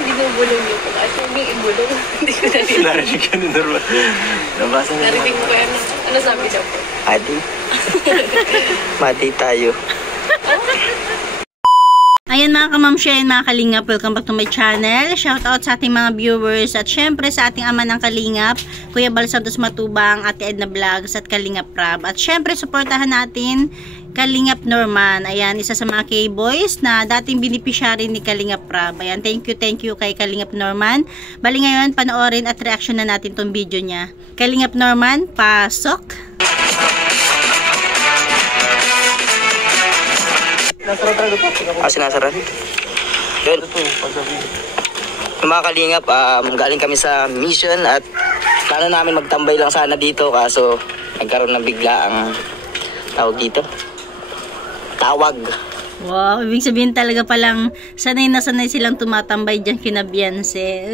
Hindi ko bulong yun. Kasi hindi ibulong. Hindi ko narinig. Narinig ka ni Norman. Nabasa na Narinig ko yan. Ano sabi niya po? Adi. Mati tayo. Ayan mga kamamsya and mga kalingap, welcome back to my channel. Shout out sa ating mga viewers at syempre sa ating ama ng kalingap, Kuya Bal Santos Matubang, Ate Edna Vlogs at Kalingap Rab. At syempre supportahan natin Kalingap Norman. Ayan, isa sa mga K-boys na dating beneficiary ni Kalingap Rab. Ayan, thank you kay Kalingap Norman. Bali ngayon, panoorin at reaction na natin tong video niya. Kalingap Norman, pasok! Sinasarado. Yun. Mga kalingap, galing kami sa mission at plano namin magtambay lang sana dito kaso nagkaroon ng biglaang tawag dito. Tawag. Wow, ibig sabihin talaga palang sanay na sanay silang tumatambay dyan kina Beyonce.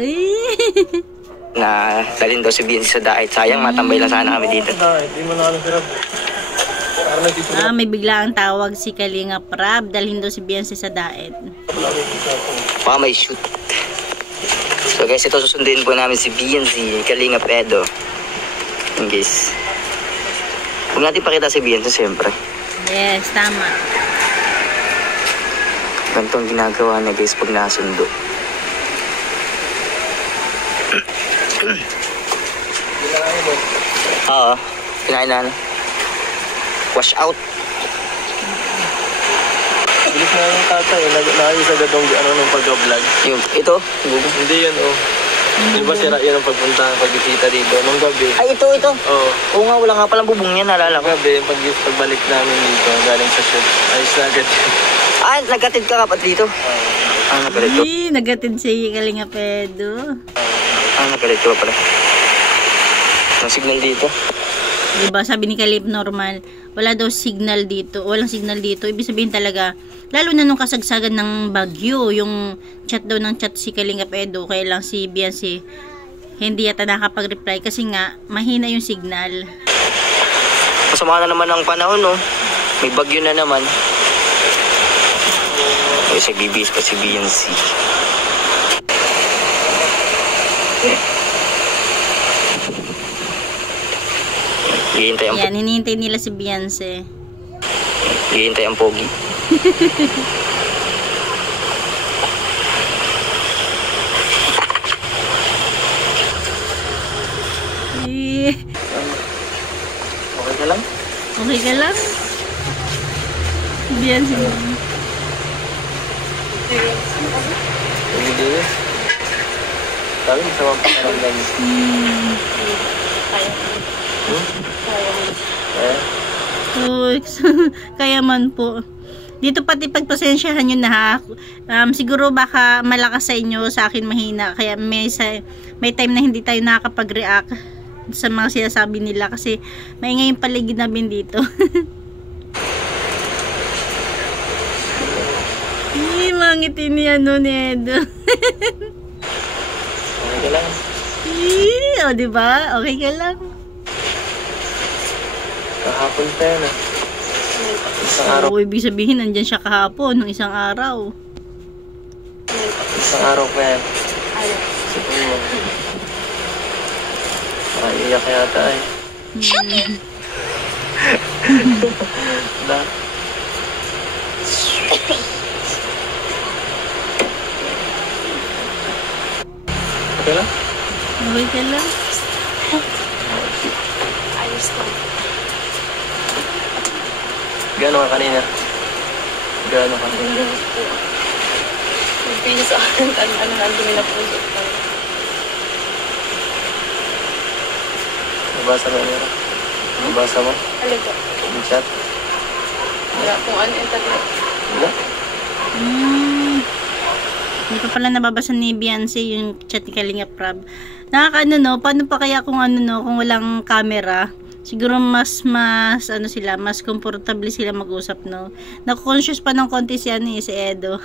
Na dalhin daw si Beyonce sa daet. Sayang, matambay lang sana kami dito. May biglaang tawag si Kalingap Rab, dalhin daw si Beyonce sa daet. Baka may shoot. So guys, ito susunduin po namin si Beyonce, Kalingap Edo. And guys, huwag natin pakita si Beyonce siyempre. Yes, tama. Ganito ang ginagawa niya guys pag nasundo. Oo, kinain na. Wash out. Bilis na yung tatay, naayos agad nung pag-vlog. Ito? Hindi yan, Di ba sira yun ang pagbisita dito nung gabi? Ay, ito. Oo. Oo nga, wala nga palang bubong yan, nalala ko. Gabi, pagbalik namin dito, galing sa shoot, ayos na agad yun. Ah, nagkatid ka kapat dito? Nagkatid ko. Nagatid si Kalingap Edo. Nagkatid ko pala. Ang signal dito. Diba, sabi ni Kalingap Normal, wala daw signal dito, walang signal dito. Ibig sabihin talaga, lalo na nung kasagsagan ng bagyo, yung chat daw ng chat si Kalingap Edo, kaya lang si Beyonce hindi yata nakapag-reply kasi nga, mahina yung signal. Masama na naman ang panahon, no? May bagyo na naman. Ay, sa bibis pa si Beyonce. Yan, hinihintay nila si Beyonce. Hihintay ang pogi. Okay ka lang? Okay ka lang? Beyonce. Hindi. Sabi, sa mga pakaramdam. Kaya man po. Dito pati pagpasensyahan nyo na ha. Siguro baka malakas sa inyo, sa akin mahina. Kaya may time na hindi tayo nakakapag-react sa mga sinasabi nila kasi maingay yung paligid namin dito. Mangiti niya no, Edo. Okay ka lang? O, diba? Okay ka lang. Kahapon pa yan, Isang araw. Oo, ibig sabihin, nandyan siya kahapon, nung isang araw. Isang araw pa yan. Sige mo. Iyak yata eh. Okay lang? Okay ka lang? Ayos lang. Gano'n ka kanina? Gano'n ka? Nagpili sa akin, nandun nila po. Nabasa mo nila? Nabasa mo? Alaga. Yung chat? Wala kung ano internet. Wala? Hindi pa pala nababasa ni Beyonce yung chat ni Kalingap Rab. Nakakaano no, paano pa kaya kung ano no, kung walang camera? Siguro mas ano sila, mas comfortable sila mag-usap no. Naku-conscious pa ng konti si Edo.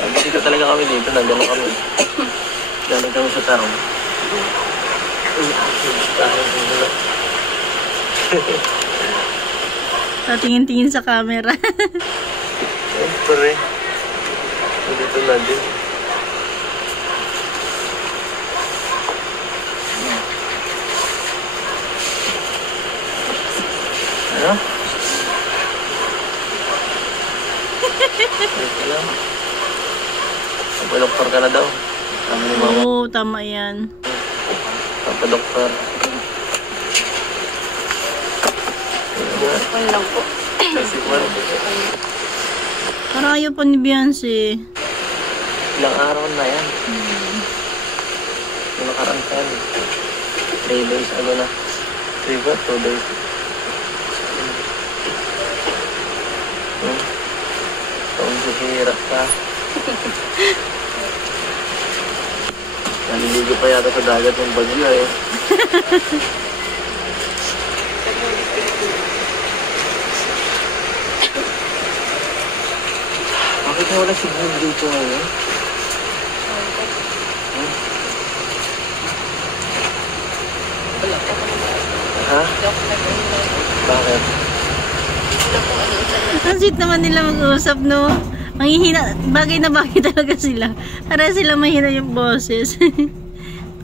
Nagbisita talaga kami dito, nandun kami. Galing kami sa tarong. Tatingin-tingin sa camera. Siyempre. Dito na din. Ano? Ito lang. Magpa-doktor ka na daw. Tama ni mama. Oo, tama yan. Magpa-doktor. Ano lang po. Kasi ano? Parang ayaw pa ni Beyonce. Ilang araw na yan. Yung nakaraan ka yan. 3 days ago na. 3 ba? 2 days. Taong sihirap ka. Naliligo pa yata sa dagat ng bagyo eh. Bakit na wala si Bob dito ngayon? Wala po. Ha? Joke na po. Bakit? Wala po ano sa Ang sweet naman nila mag-usap, no? Manghihina, bagay na bagay talaga sila. Para sila mahina yung boses.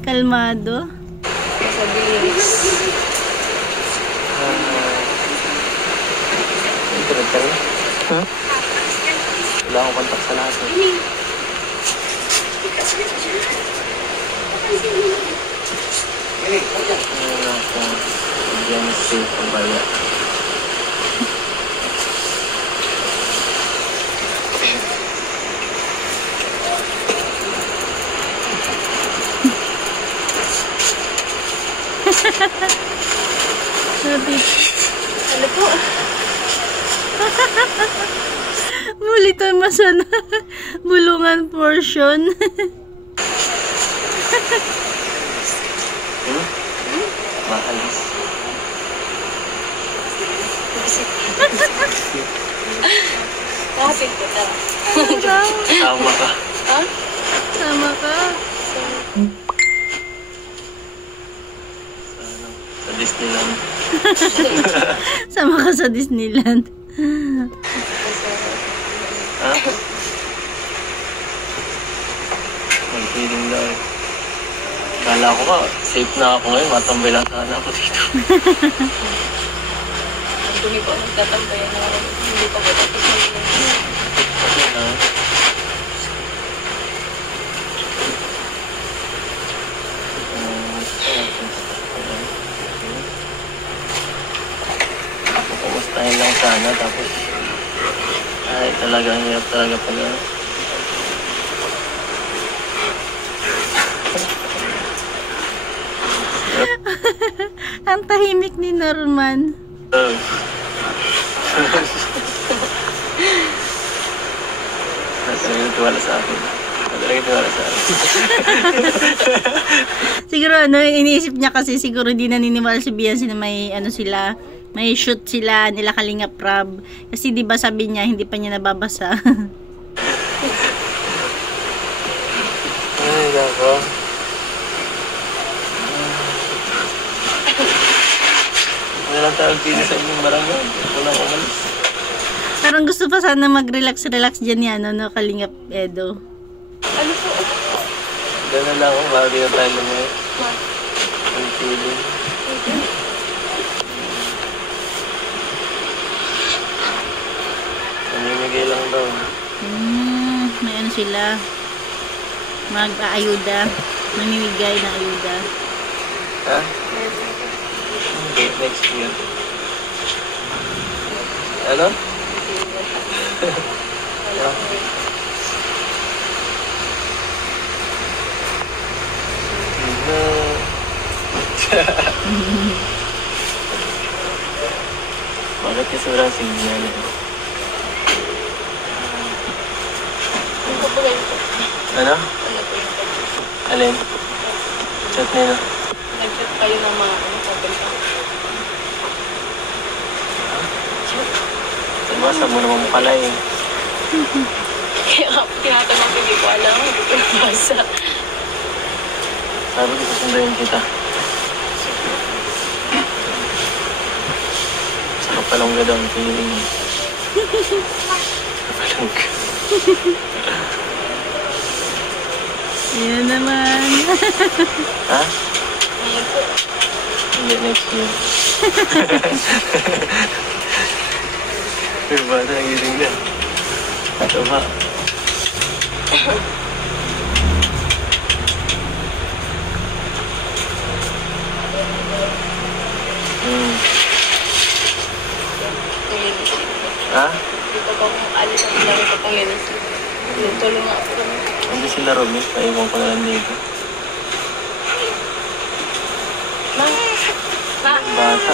Kalmado. sa bilis. Internet ka rin? Hmm? Wala akong kontak sa lahat eh. Wala akong bigyan ng safe ang bala. Sabi, Ano po? bulito masana. Bulungan portion. Maalis. Kapit ko ta. Tama ka. Ha? Sama ka. Sa Disneyland. Sama ka sa Disneyland. Ha? Mag-feeling daw eh. Kala ko ka, safe na ako ngayon. Matambay lang sana ako dito. Ang dumi po ang tatampayan na hindi pa ba tapos na yun. Ha? Kumustahin lang sana tapos ay talaga ang hirap talaga pag Ang tahimik ni Norman. Talaga tiwala sa akin. Talaga tiwala sa akin. Siguro ano, iniisip niya kasi siguro hindi naniniwala si Beyonce na may ano sila, may shoot sila nila Kalingap Rab. Kasi 'di ba sabi niya hindi pa niya nababasa. Ay, nako. Walang tawag dito sa inyong barangay. Walang umalis. Parang gusto pa sana mag-relax diyan ni ano no Kalingap Edo. Ano po? Gano'n lang ako, bago na tayo lumayo. Ang feeling. Namimigay lang daw. May ano sila mag-aayuda, mamimigay ng ayuda. Ha? Okay, next year. Ano? Bakit ka sobrang signal? Ano po ba yun po? Ano? Ano po yun po? Alin? Chat nila. Nag-chat kayo ng mga ano, sabi ko. Tumasa mo naman pala eh. Kaya tinatanong ko, hindi ko alam. Hindi ko nabasa. Sabi ko susunduin kita. Sarap Napalongga daw ang feeling. Napalongga. Yan naman. Ha? Hindi, next year. May bata nagising na. Ito ba? Ha? Dito ko kung alis ang laro ko pang linis. Tulong nga ako. Hindi sila Romy. Naiwan ko na lang dito. Ma! Ma! Bata.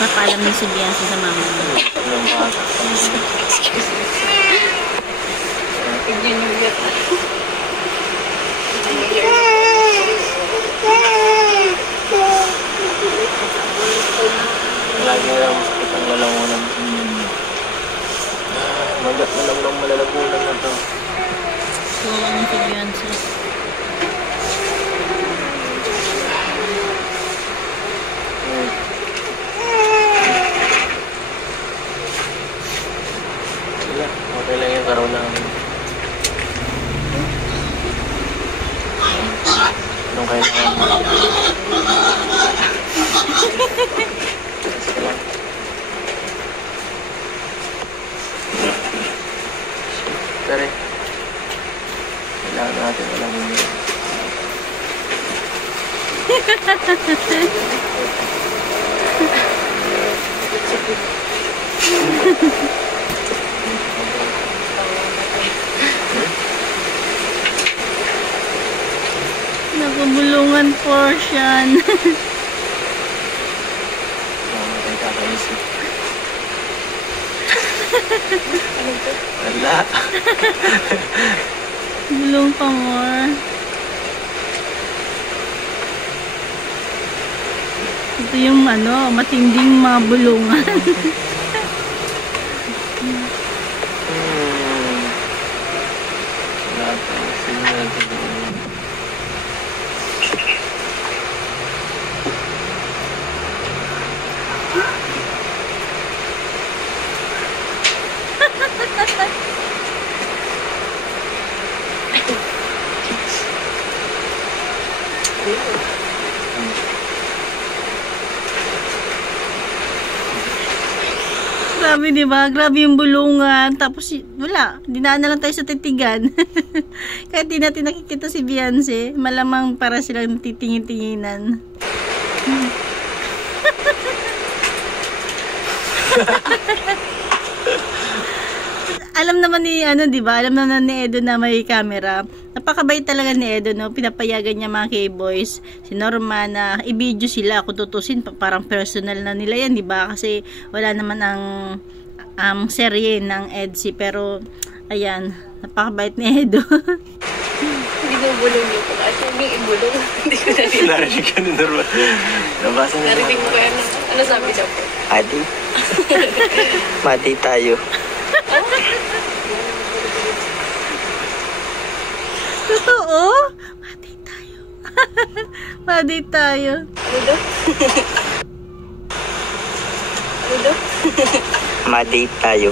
Papalam ni si Bianca sa mama mo. Yung bata. Excuse me. Tignan yung gat na. Lagi na lang masakit ang lalamunan. Magat na lang malalagunan na to. So, ano si Bianca? Wala, okay lang yung karaw namin. Anong kailangan? Tara. Kailangan natin alam mo yun. Nakabulungan portion. Mamatay ka kaisip. Wala. Bulong pa more. Ito yung matinding mga bulungan. Wala pa. Sige natin. Grabe, di ba? Grabe yung bulungan. Tapos, wala. Dinaan na lang tayo sa titigan. Kahit di natin nakikita si Beyonce, malamang para silang titingin-tinginan. Alam naman ni, di ba? Alam naman ni Edo na may camera. Napakabait talaga ni Edo, no? Pinapayagan niya mga K-boys, si Norma, na i-video sila. Kung tutusin, parang personal na nila yan, di ba? Kasi wala naman ang serye ng EDSI. Pero, ayan, napakabait ni Edo. Hindi ko bulong yung pala. Kasi hindi ibulong. Hindi ko narinig. Narinig ka ni Norma. Nabasa niya. Narinig ko yan. Ano sabi niya po? Adi. Mati tayo. Totoo? Mati tayo. Mati tayo. Ano daw? Ano daw? Ma-date tayo.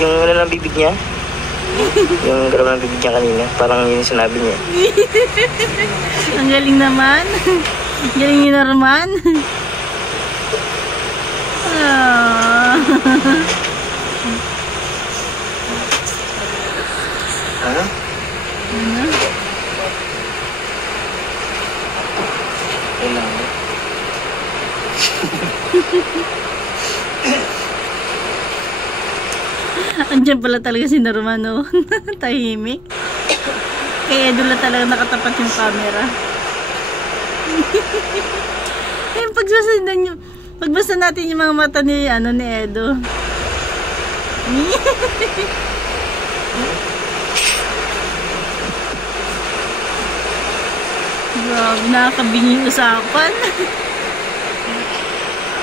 Yung ano ng bibig niya? Yung garaw ng bibig niya kanina. Parang yun yung sinabi niya. Ang galing naman. Ang galing ni Norman. Ano? Kailangan. Andiyan pala talaga si Norman, no? Tahimik. Kaya Edo lang talaga nakatapat yung camera. Yung pagbasa natin yung mga mata ni Edo. Grabe, nakakabing yung usapan.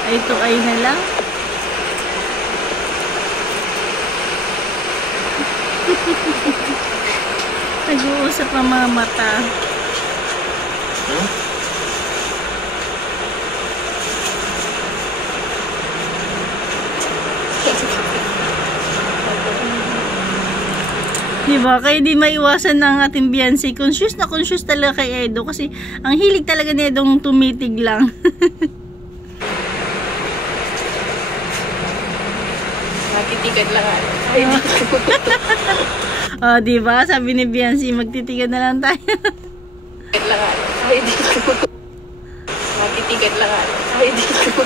Ay, ito ay na lang. Nag-uusap ang mga mata. Hmm? Diba? Kaya di maiwasan ng ating Beyonce. Conscious na conscious talaga kay Edo. Kasi ang hilig talaga ni Edong tumitig lang. Matitigan lang ako. Ay, dito. Oh, diba? Sabi ni Beyonce, magtitigan na lang tayo. Matitigan lang ako. Ay, dito. Matitigan lang ako. Ay, dito.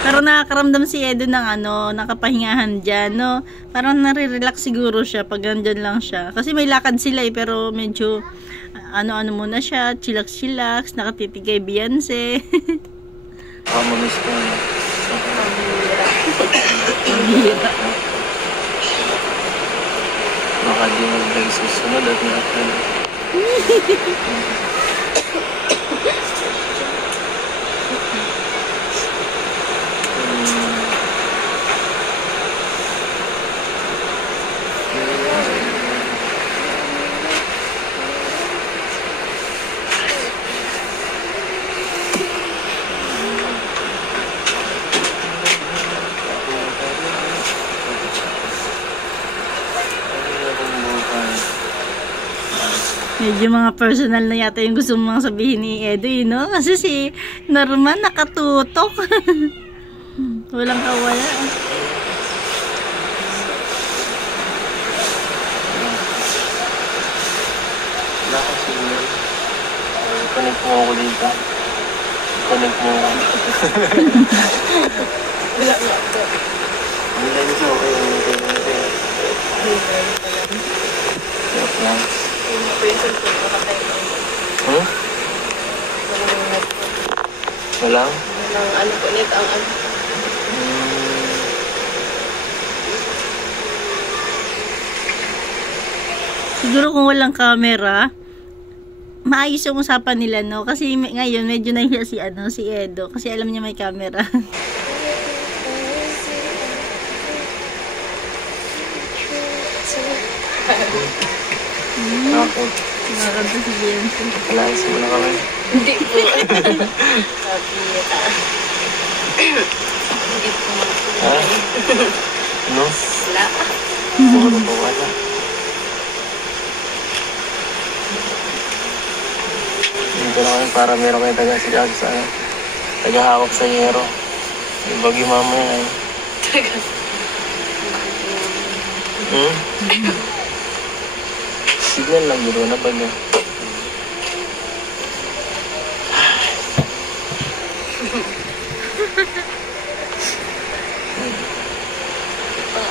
Pero nakakaramdam si Edo ng nakapahingahan dyan, no? Parang nare-relax siguro siya pag nandyan lang siya. Kasi may lakad sila pero medyo, ano muna siya, chillax-chillax, nakatitig kay Beyonce. Mamiss ko na. Baka di mag-vlog susunod at na-upload. Medyo mga personal na yata yung gusto mong sabihin ni Edo, no? Kasi si Norman nakatutok. Walang kawala. Wala akong signal. Connect mo ako dito. Connect mo ako. Wala nga ako. Online siya. Joke lang. Yung person ko, nakatay ko. Hmm? Walang network. Walang? Walang ano po, net ang ano. Siguro kung walang camera, maayos yung usapan nila, no? Kasi ngayon medyo nahiya si Edo kasi alam niya may camera. Ako. Nakakanta si Beyonce. Alayas mo na kami. Hindi po. Sabi niya ta. Hindi po Ha? Ano? wala. Siguro po wala. Dito na kami para meron kayo taga-silag sa taga-hawak sa hero. Yung bagyo mamaya eh. Hmm? Signal lang dito na bagyo.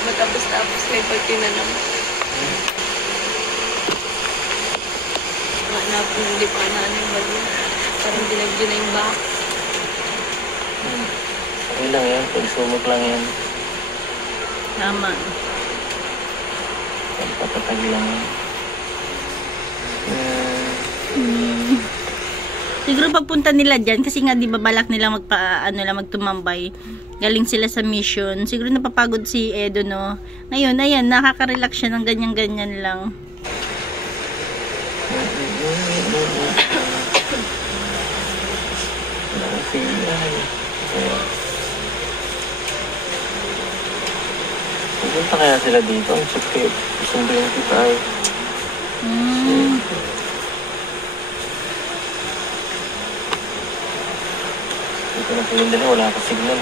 Matapos-tapos may bagyo na naman. Hindi pa na yung bagyo. Parang binagyo na yung back. Okay lang yan. Pagsumok lang yan. Tama. Patatag lang yan. Siguro pagpunta nila dyan, kasi nga di ba balak nila magtumambay. Galing sila sa mission. Siguro napapagod si Edo, no? Ngayon, ayan, nakaka-relax siya ng ganyan-ganyan lang. Pupunta kaya sila dito? Ang chat kayo. Sunduin kita ay. Dito na pumunta na. Wala ka signal.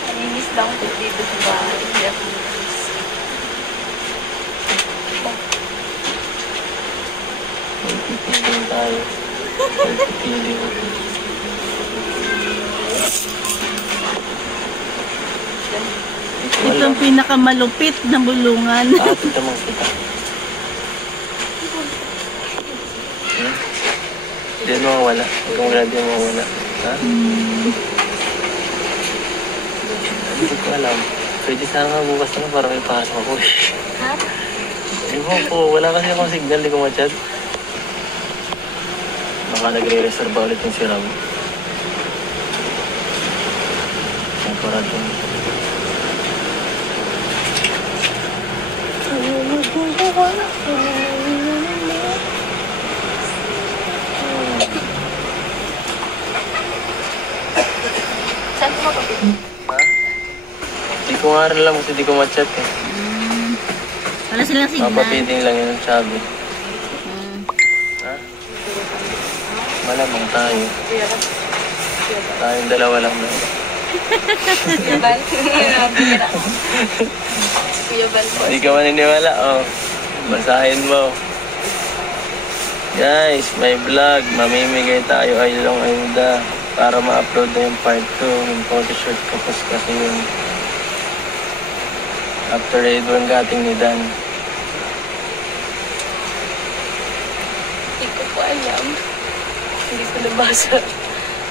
Naninis lang po dito sa bahay. Hindi ako naninis. Magpipiling tayo. Magpipiling. Ito ang pinakamalupit na bulungan. Ito mong kita. Hindi mo mawala. Huwag kang wala, di mo mawala. Ha? Hindi ko alam. Pwede sana nga bukas na para may pasok ako. Ha? Ewan ko, wala kasi akong signal, di ko ma-chat. Baka nagre-reserve ulit yung si Ram. Temporado. Saan ko mapapit? Ha? Di ko nga rin alam kasi di ko ma-chat eh. Wala silang signal. Mapapiting lang yun ang sabi. Ha? Malamang tayo. Tayong dalawa lang na. Kuya Bal. Kuya Bal po. Hindi ka maniniwala, oh. Basahin mo. Guys, may vlog. Mamimigay tayo ay long ayuda para ma-upload na yung part 2. Yung photoshoot kapos kasi yun. After Edwin gating ni Dan. Hindi ko po alam. Hindi ko nabasa.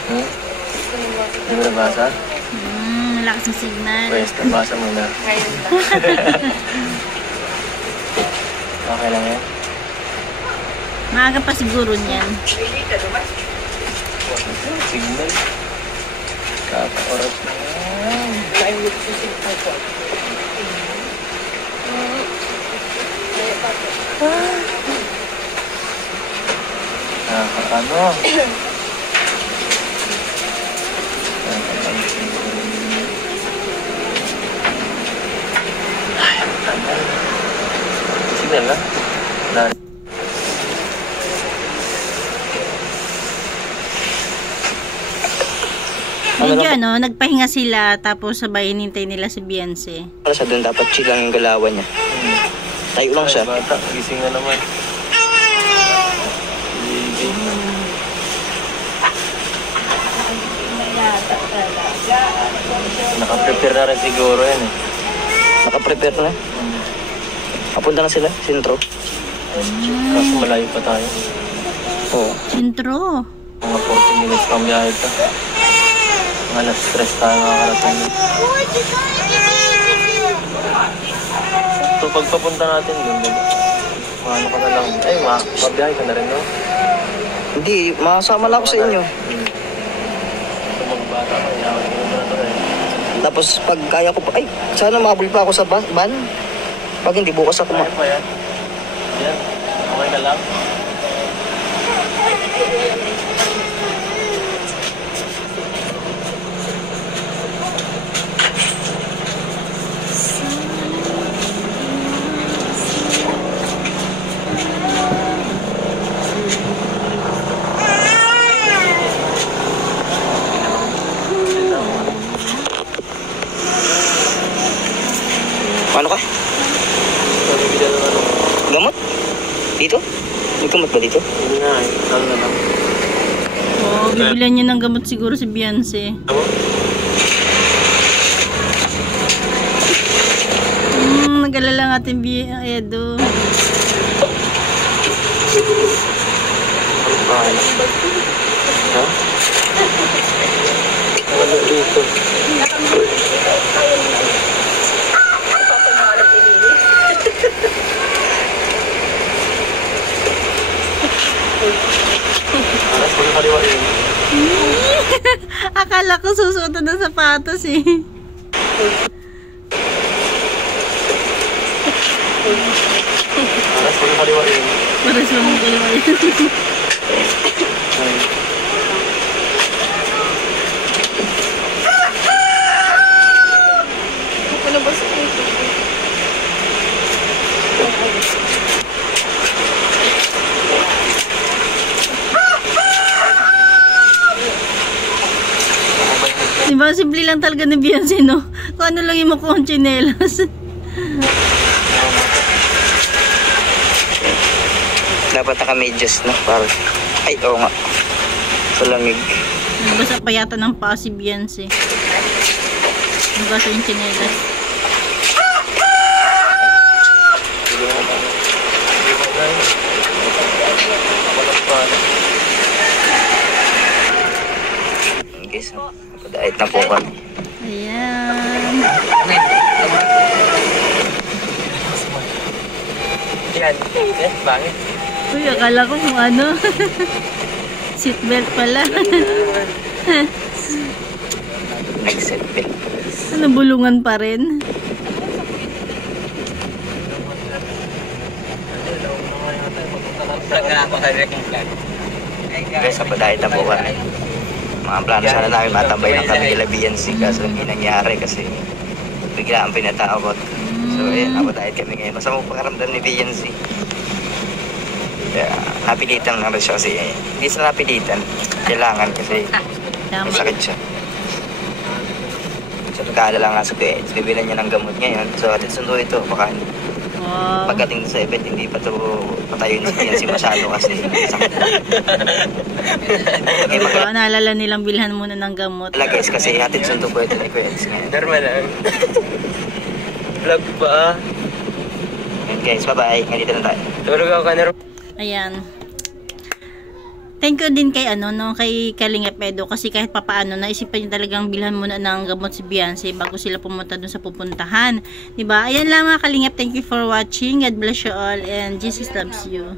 Hmm? Hindi ko nabasa. Hindi mo nabasa? Malakas ng signal. Pwes, nabasa mo na. Ngayon lang. Okay lang yan? Maaga pa siguro niyan. Signal. Kaka-oras na yan. Ano? Signal lang. Wala. Medyo nagpahinga sila tapos sabay hinintay nila si Beyonce. Para sa doon dapat chill lang yung galawan niya. Tayo lang siya. Bata, gising na naman. Naka-prepare na rin siguro yan eh. Naka-prepare na. Kapunta na sila, sentro. Kaso malayo pa tayo. Oo. Sentro. Mga 40 minutes pang biyahe ito. Mga alas stress tayo makakarating. So pagpapunta natin dun, ano ka na lang. Ay, mabiyahe ka na rin, no? Hindi, masama na ako sa inyo. So mga bata ka, inawin ko na ito eh. Tapos pag kaya ko pa, ay, sana mabul pa ako sa van. Pag hindi, bukas ako Kaya pa yan? Yan, okay ka lang? Ano ka? Sorry, bigyan na ano. Gamot? Dito? May gamot ba dito? Hindi nga eh, ano na lang. Oh, bibilan niya ng gamot siguro si Beyonce. Ano? Nag-alala nga ating Edo. Ano ba? Ha? Ano dito? Aras ko na kaliwa yun. Akala ko susuotan ng sapatos eh. Aras ko na kaliwa yun. Para sa mga kalawa yun. Ay. Ako na ba sa ito? Diba, simple lang talaga ni Beyonce, no? Kung ano lang yung makuha ang tsinelas. Dapat naka-medyas na. Para... Ay, oo nga. Sa lamig. Nagbasa pa yata ng paa si Beyonce. Nagbasa yung tsinelas. Sige na tayo. Sige na tayo. Ako lang pa. Papadiet na po kami. Ayan. Yan. Bakit? Uy, akala ko kung ano. Seatbelt pala. Nag-seatbelt. Ano, bulungan pa rin? Guys, papadiet na po kami. Mga plano sana namin matambay ng kami nila BNC kaso hindi nangyari kasi bigla ang pinatawag. So ayun, napadiet kami ngayon. Masama po pakiramdam ni BNC. Kaya napilitan lang rin siya kasi hindi siya napilitan. Kailangan kasi may sakit siya. So nagkaalala nga sa PH, bibilan niya ng gamot ngayon. So atin sundo ito, baka pagdating sa event hindi pa ito patayin si BNC masyado kasi sakit. Diba, naalala nilang bilhan muna ng gamot. Wala guys, kasi atin sundo po ito ni Kuya Eds ngayon. Normal lang. Vlog ba? Ngayon guys, bye-bye. Nandito na tayo. Tulog ako ka na. Ayan. Thank you din kay kay Kalinga Pedo kasi kahit papaano naisipan niya talagang bilhan muna ng gamot si Beyonce bago sila pumunta dun sa pupuntahan. 'Di ba? Ayan lang mga Kalingap, thank you for watching. God bless you all and Jesus loves you.